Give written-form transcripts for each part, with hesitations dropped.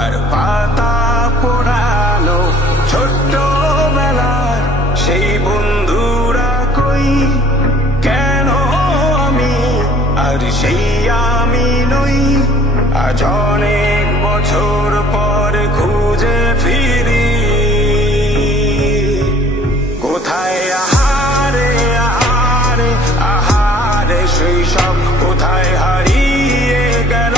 আর পাতা পোড়ানো ছোট্ট বেলার সেই বন্ধুরা কই, কেন আমি আর সেই আমি নই। আজ অনেক বছর পর খুঁজে ফিরি, কোথায় আহারে আহারে আহারে শৈশব, কোথায় হারিয়ে গেল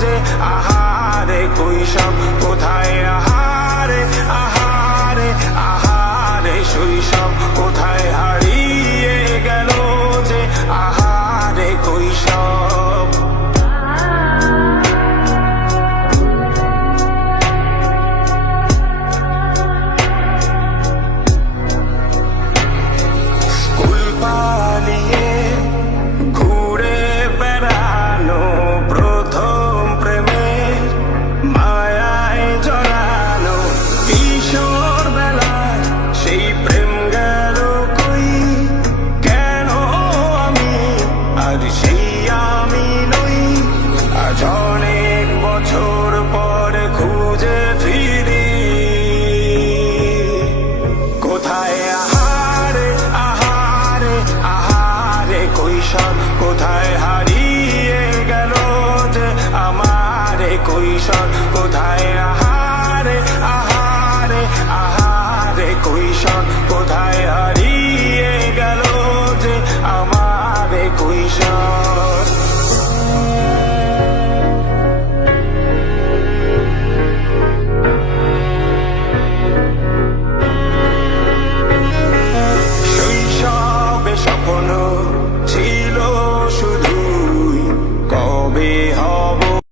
যে আহারে কৈশব, কোথায় আহারে আহারে আহারে শৈশব, কোথায় হারিয়ে গেল যে আহারে কৈশব। স্কুল পালিয়ে ঘুরে বেড়ানো, প্রথম প্রেমের মায়ায় জড়ানো, কিশোর বেলায় সেই প্রেম গেল কই, কেন আমি আর সেই আমি নই। আজ অনেক বছর পর খুঁজে ফিরি, কোথায় আহারে আহারে আহারে কৈশোর, কোথায় হারিয়ে গেল যে আমারে কৈশোর, কোথায় আহারে আহারে আহারে কৈশোর, কোথায় হারিয়ে